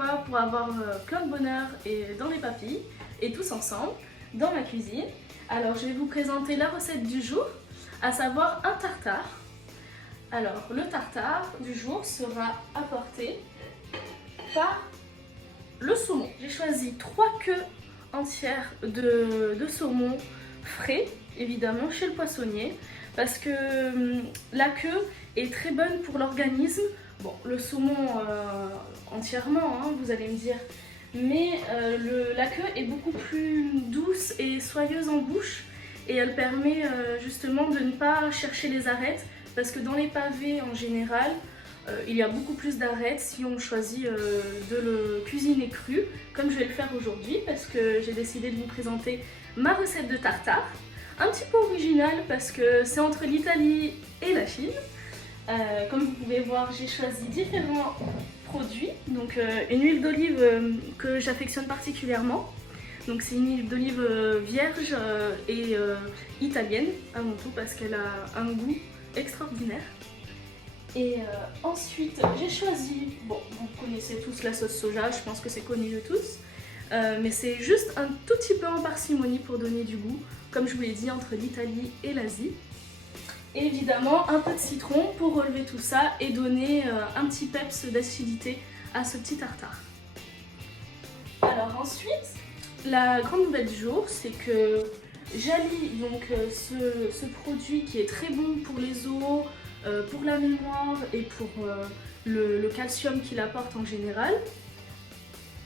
fois pour avoir plein de bonheur et dans les papilles et tous ensemble dans ma cuisine. Alors je vais vous présenter la recette du jour, à savoir un tartare. Alors le tartare du jour sera apporté par le saumon. J'ai choisi 3 queues entières de saumon frais, évidemment chez le poissonnier, parce que la queue est très bonne pour l'organisme. Bon, le saumon entièrement, hein, vous allez me dire, mais la queue est beaucoup plus douce et soyeuse en bouche et elle permet justement de ne pas chercher les arêtes, parce que dans les pavés en général, il y a beaucoup plus d'arêtes si on choisit de le cuisiner cru, comme je vais le faire aujourd'hui, parce que j'ai décidé de vous présenter ma recette de tartare. Un petit peu originale parce que c'est entre l'Italie et la Chine. Comme vous pouvez voir, j'ai choisi différents produits. Donc une huile d'olive que j'affectionne particulièrement. Donc c'est une huile d'olive vierge et italienne avant tout, parce qu'elle a un goût extraordinaire. Et ensuite j'ai choisi, bon, vous connaissez tous la sauce soja, je pense que c'est connu de tous, mais c'est juste un tout petit peu en parcimonie pour donner du goût, comme je vous l'ai dit, entre l'Italie et l'Asie. Et évidemment un peu de citron pour relever tout ça et donner un petit peps d'acidité à ce petit tartare. Alors ensuite, la grande nouvelle du jour, c'est que j'allie donc ce produit qui est très bon pour les os, pour la mémoire et pour le calcium qu'il apporte en général,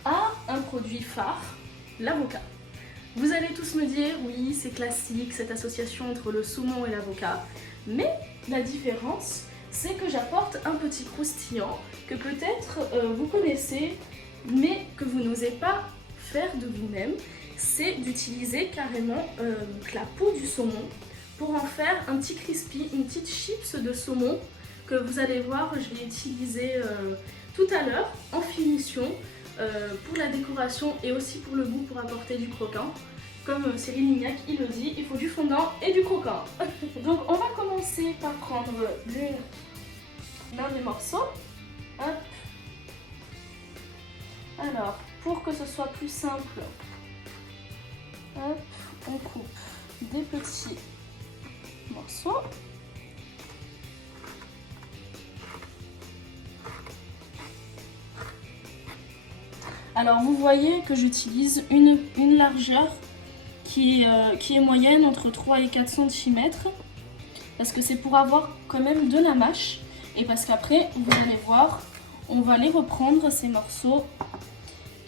à un produit phare, l'avocat. Vous allez tous me dire, oui, c'est classique cette association entre le saumon et l'avocat, mais la différence, c'est que j'apporte un petit croustillant que peut-être vous connaissez, mais que vous n'osez pas faire de vous-même, c'est d'utiliser carrément la peau du saumon pour en faire un petit crispy, une petite chips de saumon que vous allez voir, je vais utiliser tout à l'heure en finition pour la décoration et aussi pour le goût, pour apporter du croquant. Comme Cyril Lignac il le dit, il faut du fondant et du croquant. Donc on va commencer par prendre l'un des morceaux. Hop. Alors, pour que ce soit plus simple, hop, on coupe des petits morceaux. Alors vous voyez que j'utilise une largeur qui est moyenne entre 3 et 4 cm, parce que c'est pour avoir quand même de la mâche, et parce qu'après vous allez voir, on va les reprendre ces morceaux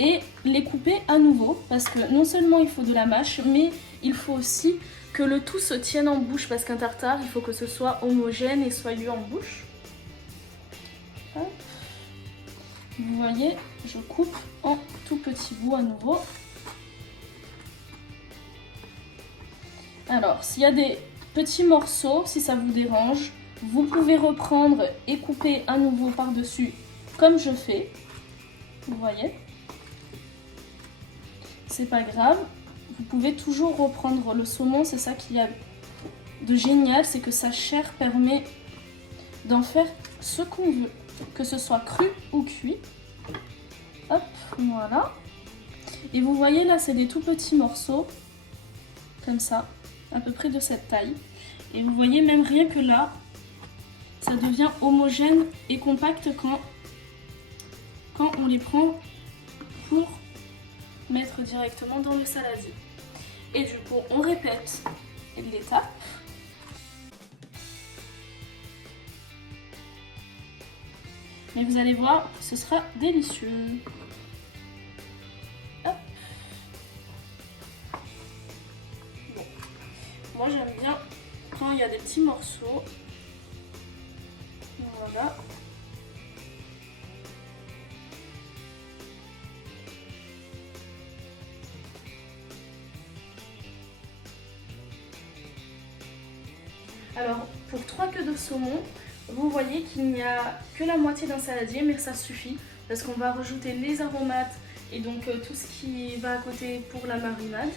et les couper à nouveau, parce que non seulement il faut de la mâche, mais il faut aussi que le tout se tienne en bouche, parce qu'un tartare, il faut que ce soit homogène et soyeux en bouche. Hop. Vous voyez, je coupe en tout petits bouts à nouveau. Alors, s'il y a des petits morceaux, si ça vous dérange, vous pouvez reprendre et couper à nouveau par-dessus, comme je fais. Vous voyez? C'est pas grave. Vous pouvez toujours reprendre le saumon, c'est ça qu'il y a de génial, c'est que sa chair permet d'en faire ce qu'on veut, que ce soit cru ou cuit. Hop, voilà. Et vous voyez là, c'est des tout petits morceaux, comme ça, à peu près de cette taille. Et vous voyez même rien que là, ça devient homogène et compact quand on les prend pour mettre directement dans le saladier. Et du coup, on répète l'étape. Et vous allez voir, ce sera délicieux. Hop. Bon. Moi, j'aime bien quand il y a des petits morceaux. Voilà. Alors, pour 3 queues de saumon, vous voyez qu'il n'y a que la moitié d'un saladier, mais ça suffit parce qu'on va rajouter les aromates et donc tout ce qui va à côté pour la marinade.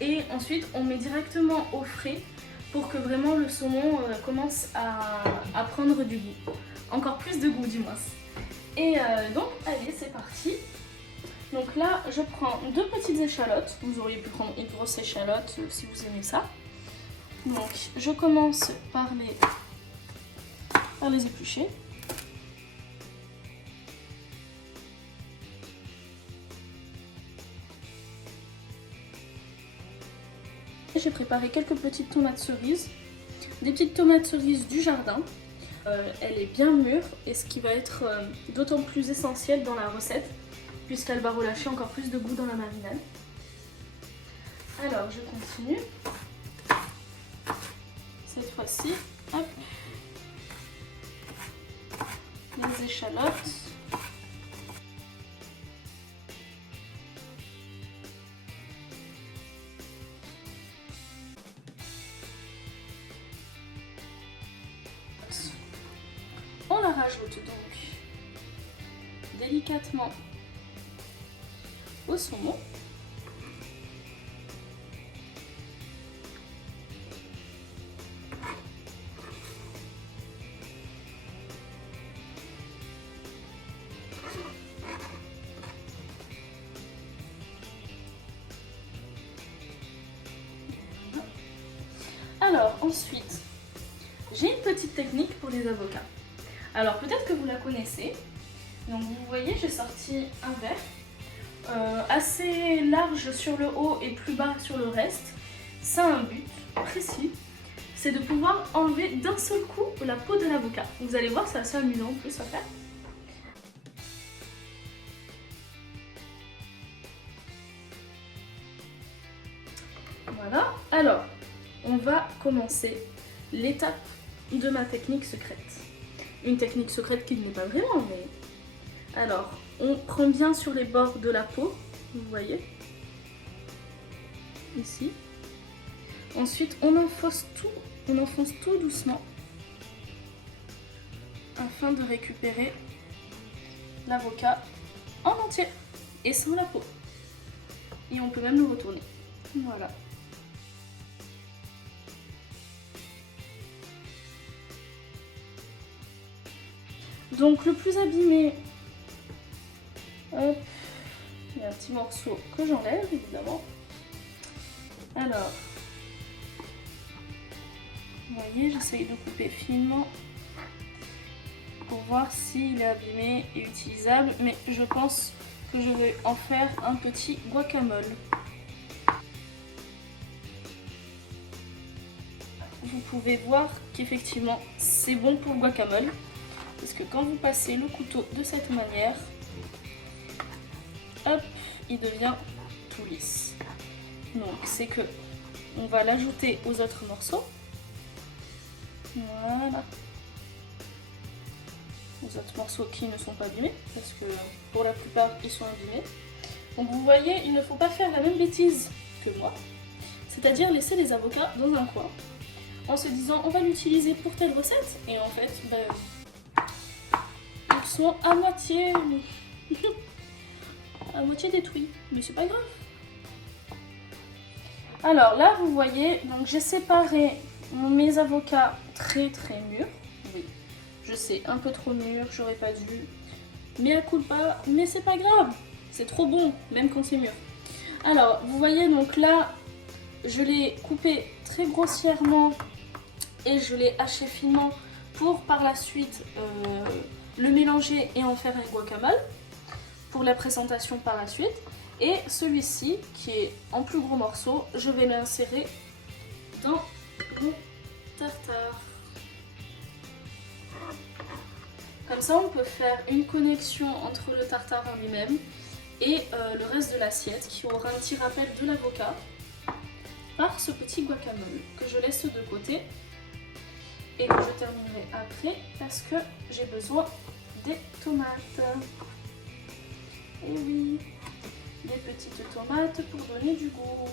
Et ensuite, on met directement au frais pour que vraiment le saumon commence à prendre du goût. Encore plus de goût du moins. Et donc, allez, c'est parti. Donc là, je prends 2 petites échalotes. Vous auriez pu prendre une grosse échalote si vous aimez ça. Donc, je commence par les éplucher. J'ai préparé quelques petites tomates cerises. Des petites tomates cerises du jardin. Elle est bien mûre et ce qui va être d'autant plus essentiel dans la recette puisqu'elle va relâcher encore plus de goût dans la marinade. Alors je continue. Cette fois-ci, hop, les échalotes. On la rajoute donc délicatement au saumon. Alors ensuite, j'ai une petite technique pour les avocats. Alors peut-être que vous la connaissez. Donc vous voyez, j'ai sorti un verre assez large sur le haut et plus bas sur le reste. Ça a un but précis, c'est de pouvoir enlever d'un seul coup la peau de l'avocat. Vous allez voir, c'est assez amusant en plus à faire. Voilà, alors on va commencer l'étape de ma technique secrète. Une technique secrète qui n'est pas vraiment, mais... Alors, on prend bien sur les bords de la peau, vous voyez, ici. Ensuite, on enfonce tout doucement afin de récupérer l'avocat en entier et sans la peau. Et on peut même le retourner. Voilà. Donc le plus abîmé, hop, il y a un petit morceau que j'enlève évidemment. Alors, vous voyez, j'essaye de couper finement pour voir s'il est abîmé et utilisable, mais je pense que je vais en faire un petit guacamole. Vous pouvez voir qu'effectivement c'est bon pour le guacamole. Parce que quand vous passez le couteau de cette manière, hop, il devient tout lisse. Donc c'est que on va l'ajouter aux autres morceaux. Voilà. Aux autres morceaux qui ne sont pas abîmés, parce que pour la plupart ils sont abîmés. Donc vous voyez, il ne faut pas faire la même bêtise que moi. C'est-à-dire laisser les avocats dans un coin, en se disant on va l'utiliser pour telle recette. Et en fait, ben, sont à moitié détruits, mais c'est pas grave. Alors là vous voyez, donc j'ai séparé mes avocats très mûrs. Oui, je sais, un peu trop mûrs, j'aurais pas dû, mais à culpa, mais c'est pas grave, c'est trop bon même quand c'est mûr. Alors vous voyez, donc là je l'ai coupé très grossièrement et je l'ai haché finement pour par la suite le mélanger et en faire un guacamole pour la présentation par la suite. Et celui-ci, qui est en plus gros morceaux, je vais l'insérer dans mon tartare. Comme ça, on peut faire une connexion entre le tartare en lui-même et le reste de l'assiette, qui aura un petit rappel de l'avocat par ce petit guacamole que je laisse de côté. Et que je terminerai après parce que j'ai besoin des tomates. Et oui, des petites tomates pour donner du goût.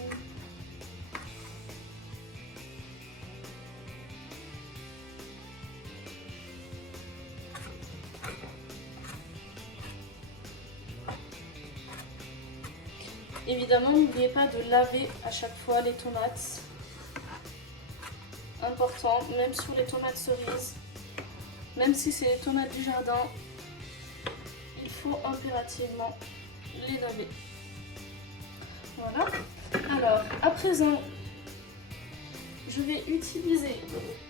Évidemment, n'oubliez pas de laver à chaque fois les tomates. Important, même sur les tomates cerises, même si c'est les tomates du jardin, faut impérativement les laver. Voilà. Alors, à présent, je vais utiliser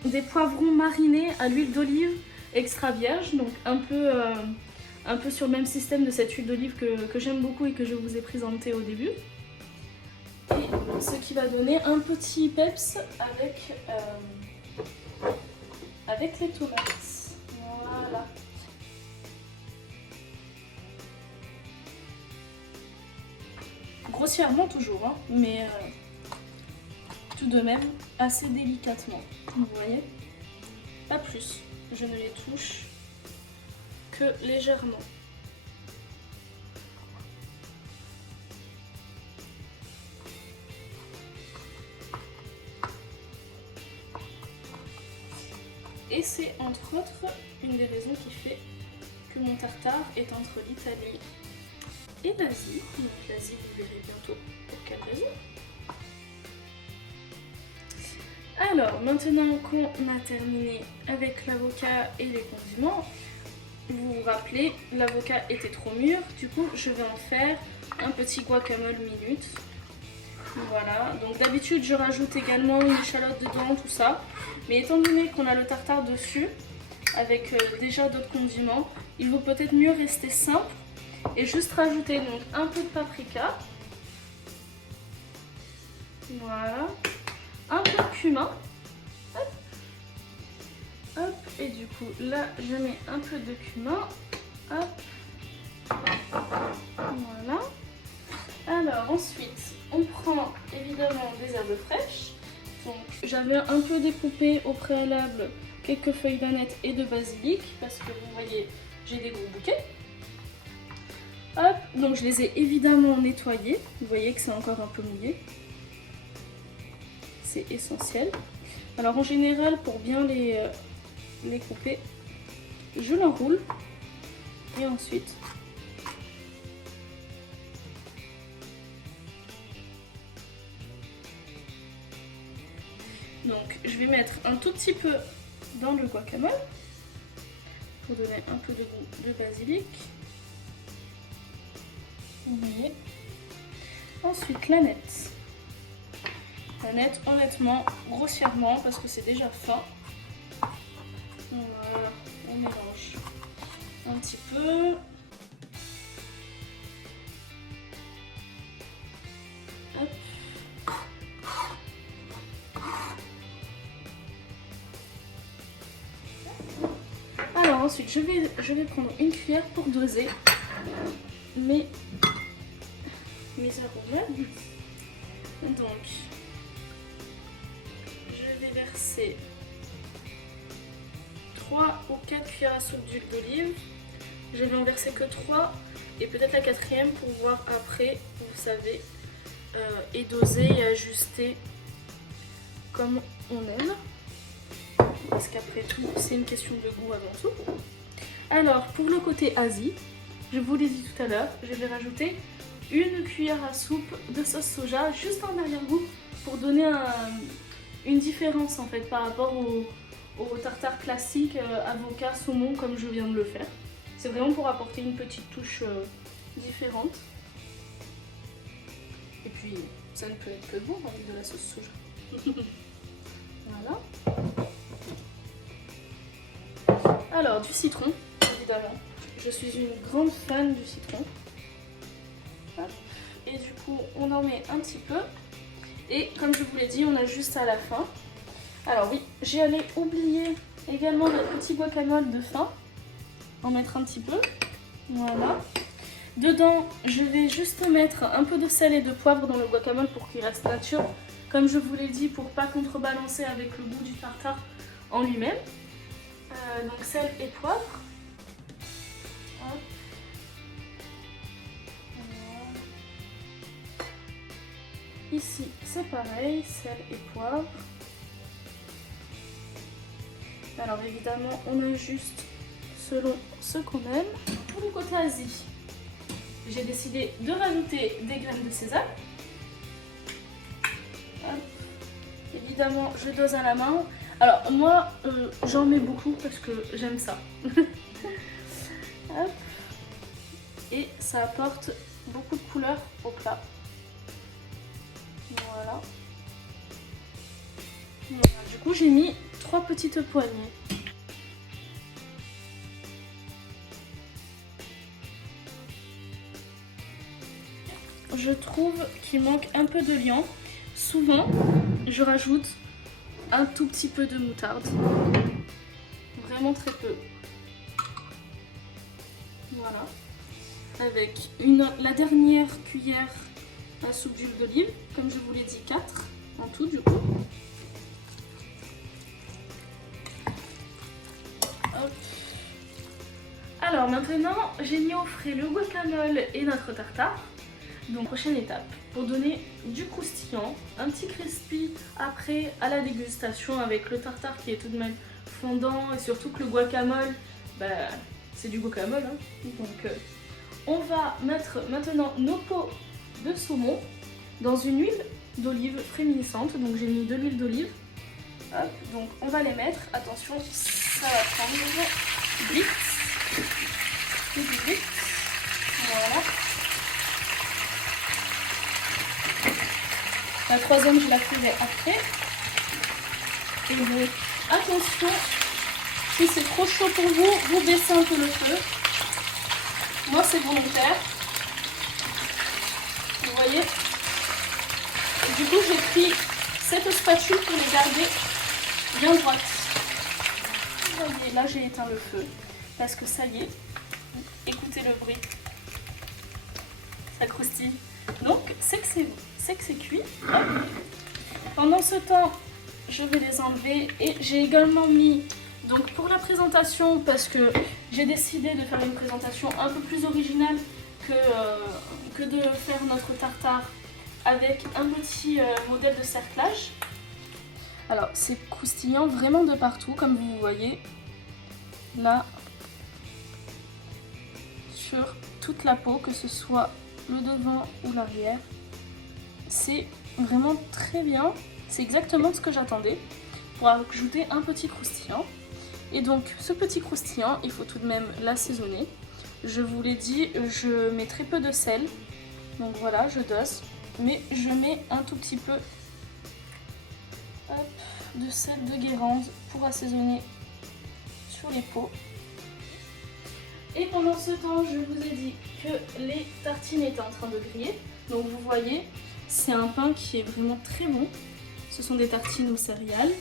des poivrons marinés à l'huile d'olive extra vierge, donc un peu sur le même système de cette huile d'olive que j'aime beaucoup et que je vous ai présenté au début. Et ce qui va donner un petit peps avec les tomates. Voilà. Grossièrement toujours, hein, mais tout de même assez délicatement. Vous voyez? Pas plus. Je ne les touche que légèrement. Et c'est entre autres une des raisons qui fait que mon tartare est entre l'Italie et l'Asie. Donc l'Asie, vous verrez bientôt pour quelle raison. Alors, maintenant qu'on a terminé avec l'avocat et les condiments, vous vous rappelez, l'avocat était trop mûr, du coup je vais en faire un petit guacamole minute. Voilà, donc d'habitude je rajoute également une échalote dedans, tout ça. Mais étant donné qu'on a le tartare dessus, avec déjà d'autres condiments, il vaut peut-être mieux rester simple et juste rajouter donc un peu de paprika. Voilà, un peu de cumin. Hop. Hop, et du coup là je mets un peu de cumin. Hop. Voilà. Alors ensuite, on prend évidemment des herbes fraîches. Donc j'avais un peu découpé au préalable quelques feuilles d'aneth et de basilic parce que vous voyez, j'ai des gros bouquets. Hop, donc je les ai évidemment nettoyés. Vous voyez que c'est encore un peu mouillé. C'est essentiel. Alors en général, pour bien les couper, je l'enroule et ensuite donc je vais mettre un tout petit peu dans le guacamole pour donner un peu de goût de basilic. Vous voyez. Ensuite l'aneth. L'aneth, honnêtement, grossièrement parce que c'est déjà fin. Voilà, on mélange un petit peu. Hop. Alors ensuite, je vais prendre une cuillère pour doser mes aromates. Donc, je vais verser 3 ou 4 cuillères à soupe d'huile d'olive. Je vais en verser que 3 et peut-être la 4e pour voir après, vous savez, et doser et ajuster comme on aime. Parce qu'après tout, c'est une question de goût avant tout. Alors, pour le côté Asie, je vous l'ai dit tout à l'heure, je vais rajouter une cuillère à soupe de sauce soja, juste en arrière-goût, pour donner une différence en fait par rapport au tartare classique avocat saumon comme je viens de le faire. C'est vraiment pour apporter une petite touche différente. Et puis, ça ne peut être que bon avec de la sauce soja. Voilà. Alors, du citron, évidemment. Je suis une grande fan du citron. Hop. Et du coup, on en met un petit peu. Et comme je vous l'ai dit, on a juste à la fin. Alors oui, j'ai allé oublier également notre petit guacamole de fin. En mettre un petit peu. Voilà. Dedans, je vais juste mettre un peu de sel et de poivre dans le guacamole pour qu'il reste nature. Comme je vous l'ai dit, pour pas contrebalancer avec le goût du tartare en lui-même. Donc sel et poivre. Hop. Voilà. Ici, c'est pareil, sel et poivre. Alors évidemment, on ajuste selon ce qu'on aime. Pour le côté Asie, j'ai décidé de rajouter des graines de sésame. Hop. Évidemment, je dose à la main. Alors moi, j'en mets beaucoup parce que j'aime ça. Hop. et ça apporte beaucoup de couleurs au plat. Voilà. Voilà. Du coup, j'ai mis 3 petites poignées. Je trouve qu'il manque un peu de liant. Souvent, je rajoute un tout petit peu de moutarde. Vraiment très peu. Voilà. Avec la dernière cuillère à soupe d'huile d'olive. Comme je vous l'ai dit, 4 en tout du coup. Hop. Alors maintenant, j'ai mis au frais le guacamole et notre tartare. Donc prochaine étape, pour donner du croustillant, un petit crispy après à la dégustation avec le tartare qui est tout de même fondant et surtout que le guacamole, bah, c'est du guacamole. Hein. Donc on va mettre maintenant nos pots de saumon dans une huile d'olive frémissante. Donc j'ai mis de l'huile d'olive. Hop, donc on va les mettre. Attention, ça va prendre vite. Vite. Voilà. La troisième, je la ferai après. Et donc, attention, si c'est trop chaud pour vous, vous baissez un peu le feu. Moi, c'est volontaire. Vous voyez? Et du coup, j'ai pris cette spatule pour les garder bien droites. Vous voyez, là, j'ai éteint le feu. Parce que ça y est, écoutez le bruit. Ça croustille. Donc, c'est que c'est cuit. Hop. Pendant ce temps, je vais les enlever et j'ai également mis, donc pour la présentation, parce que j'ai décidé de faire une présentation un peu plus originale que de faire notre tartare avec un petit modèle de cerclage. Alors, c'est croustillant vraiment de partout, comme vous voyez, là, sur toute la peau, que ce soit le devant ou l'arrière. C'est vraiment très bien, c'est exactement ce que j'attendais pour ajouter un petit croustillant. Et donc ce petit croustillant, il faut tout de même l'assaisonner. Je vous l'ai dit, je mets très peu de sel, donc voilà, je dose, mais je mets un tout petit peu de sel de Guérande pour assaisonner sur les peaux. Et pendant ce temps, je vous ai dit que les tartines étaient en train de griller, donc vous voyez, c'est un pain qui est vraiment très bon. Ce sont des tartines aux céréales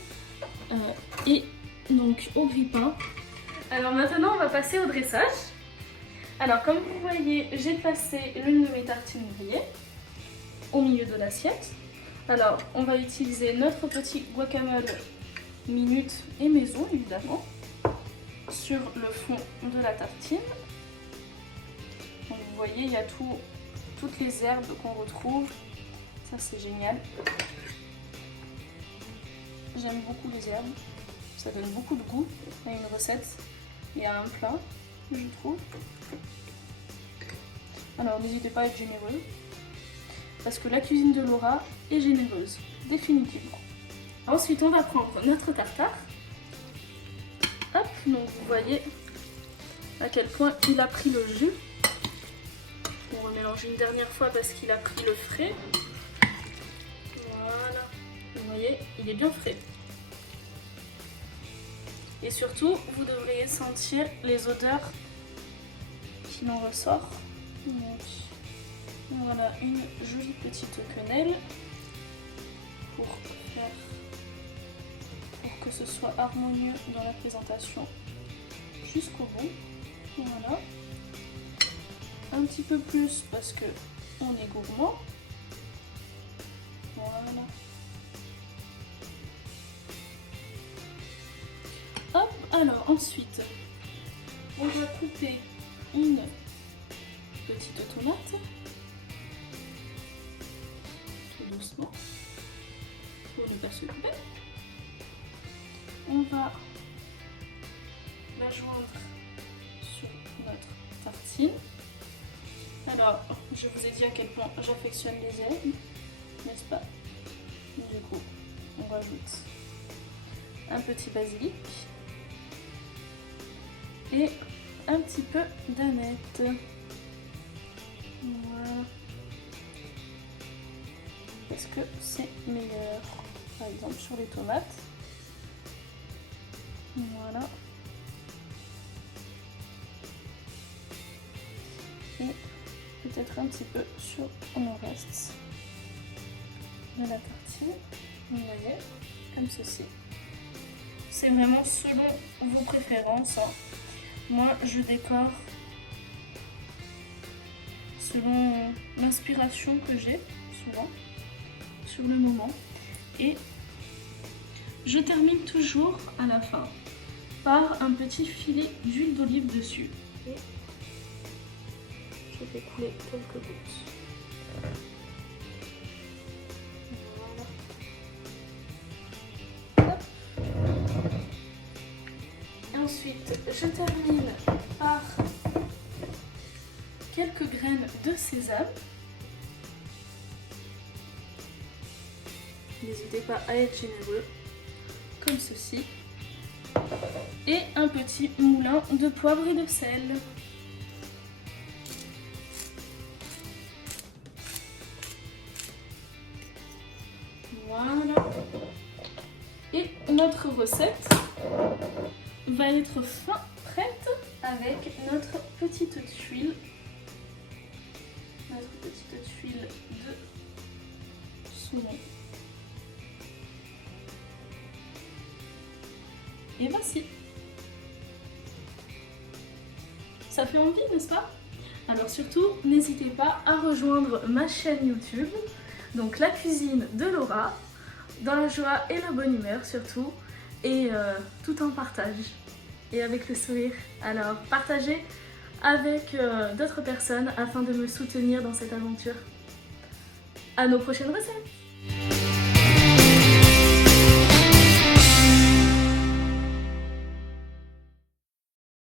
et donc au grille-pain. Alors maintenant, on va passer au dressage. Alors comme vous voyez, j'ai placé l'une de mes tartines grillées au milieu de l'assiette. Alors on va utiliser notre petit guacamole minute et maison évidemment sur le fond de la tartine. Donc vous voyez, il y a toutes les herbes qu'on retrouve. Ça c'est génial. J'aime beaucoup les herbes. Ça donne beaucoup de goût à une recette et à un plat, je trouve. Alors n'hésitez pas à être généreux. Parce que la cuisine de Laura est généreuse, définitivement. Ensuite, on va prendre notre tartare. Hop, donc vous voyez à quel point il a pris le jus. On va mélanger une dernière fois parce qu'il a pris le frais. Voilà, vous voyez, il est bien frais. Et surtout, vous devriez sentir les odeurs qui en ressortent. Donc, voilà une jolie petite quenelle pour que ce soit harmonieux dans la présentation jusqu'au bout. Voilà. Un petit peu plus parce que on est gourmand. Voilà. Hop, alors ensuite, on va couper une petite tomate, tout doucement, pour ne pas se couper. On va la joindre sur notre tartine. Alors, je vous ai dit à quel point j'affectionne les herbes, n'est-ce pas? Du coup, on rajoute un petit basilic et un petit peu d'aneth. Voilà. Est-ce que c'est meilleur? Par exemple sur les tomates. Voilà. Et peut-être un petit peu sur le reste de la tartine. Vous voyez, comme ceci. C'est vraiment selon vos préférences, hein. Moi, je décore selon l'inspiration que j'ai, souvent, sur le moment. Et je termine toujours à la fin par un petit filet d'huile d'olive dessus. Et je fais couler quelques gouttes. Voilà. Et ensuite, je termine par quelques graines de sésame. N'hésitez pas à être généreux, comme ceci. Et un petit moulin de poivre et de sel. Voilà. Et notre recette va être fin prête avec notre petite tuile. Notre petite tuile de saumon. Et voici. Ça fait envie, n'est-ce pas? Alors surtout, n'hésitez pas à rejoindre ma chaîne YouTube, donc la cuisine de Laura, dans la joie et la bonne humeur surtout, et tout en partage et avec le sourire. Alors partagez avec d'autres personnes afin de me soutenir dans cette aventure. À nos prochaines recettes!